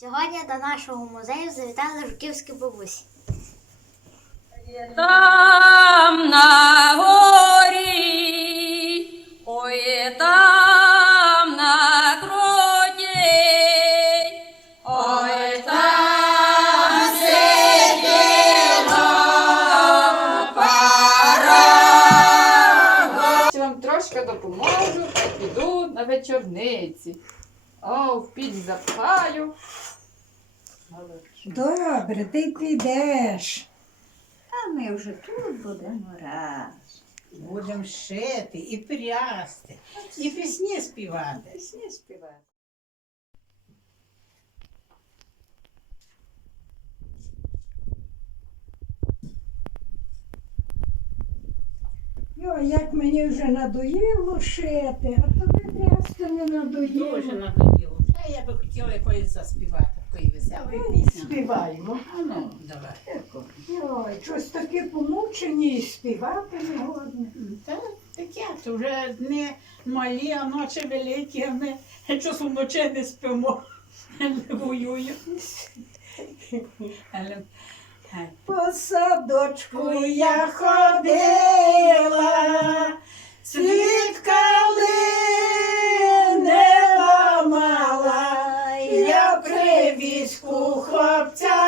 Сьогодні до нашого музею завітали жуківські бабусі. Там на горі, ой, там на кроті, ой, там сиділа пара. Я вам трошки допоможу, піду на вечорниці. О, в піч запхаю. Добре, ти підеш. А ми вже тут будемо раз. Будемо шити і прясти, і пісні співати. Пісні співати. Йо, як мені вже надоїло шити, а тобі трясти не надоїло. Дуже надоїло. Хотіла якоїсь заспівати, такої веселої Ой, пісні. співаємо. А ну, давай. Йой, щось таке помучені і співати не годне. Та таке, то вже не малі, а ночі великі, а ми щось вночі не спимо. Не воюємо. Але. По садочку я ходила, світ привізку хлопця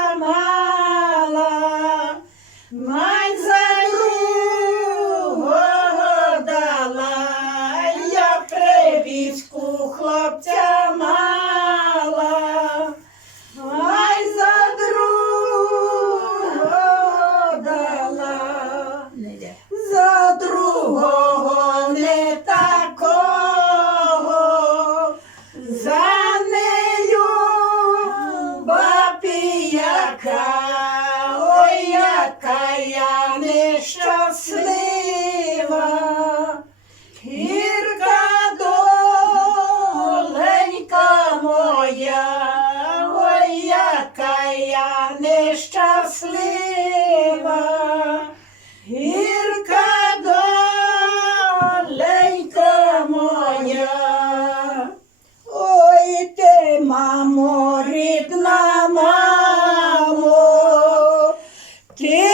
ти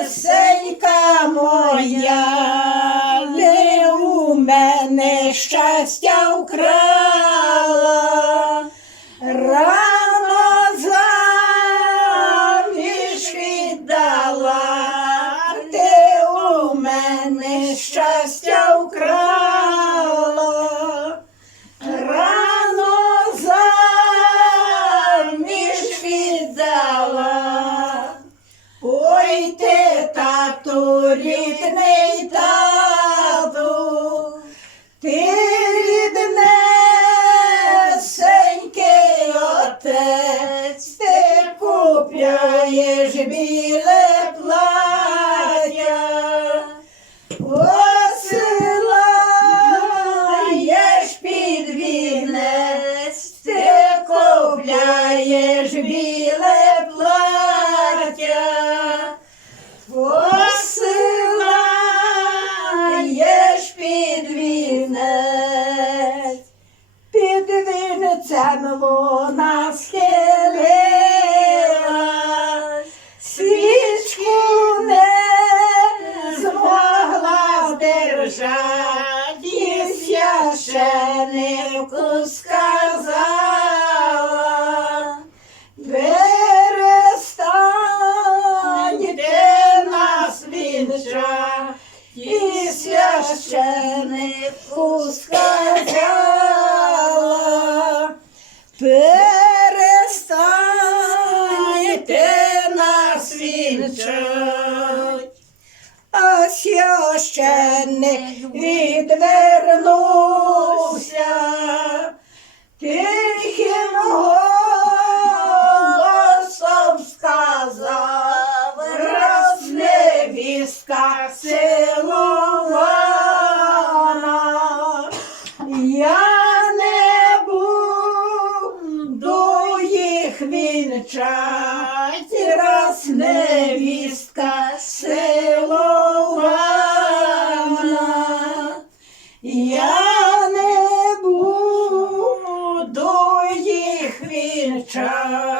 ріднесенька моя, не у мене щастя вкрала, рано заміж віддала, ти щастя вкрала. Ой ти, тату, рідний тату, ти ріднесенький отець, ти купляєш біле плаття. Посилаєш під вінець, ти купляєш біле священику сказала, перестаньте нас вінчать, і священику сказала, перестаньте нас вінчать. А священник відвернувся, tchau.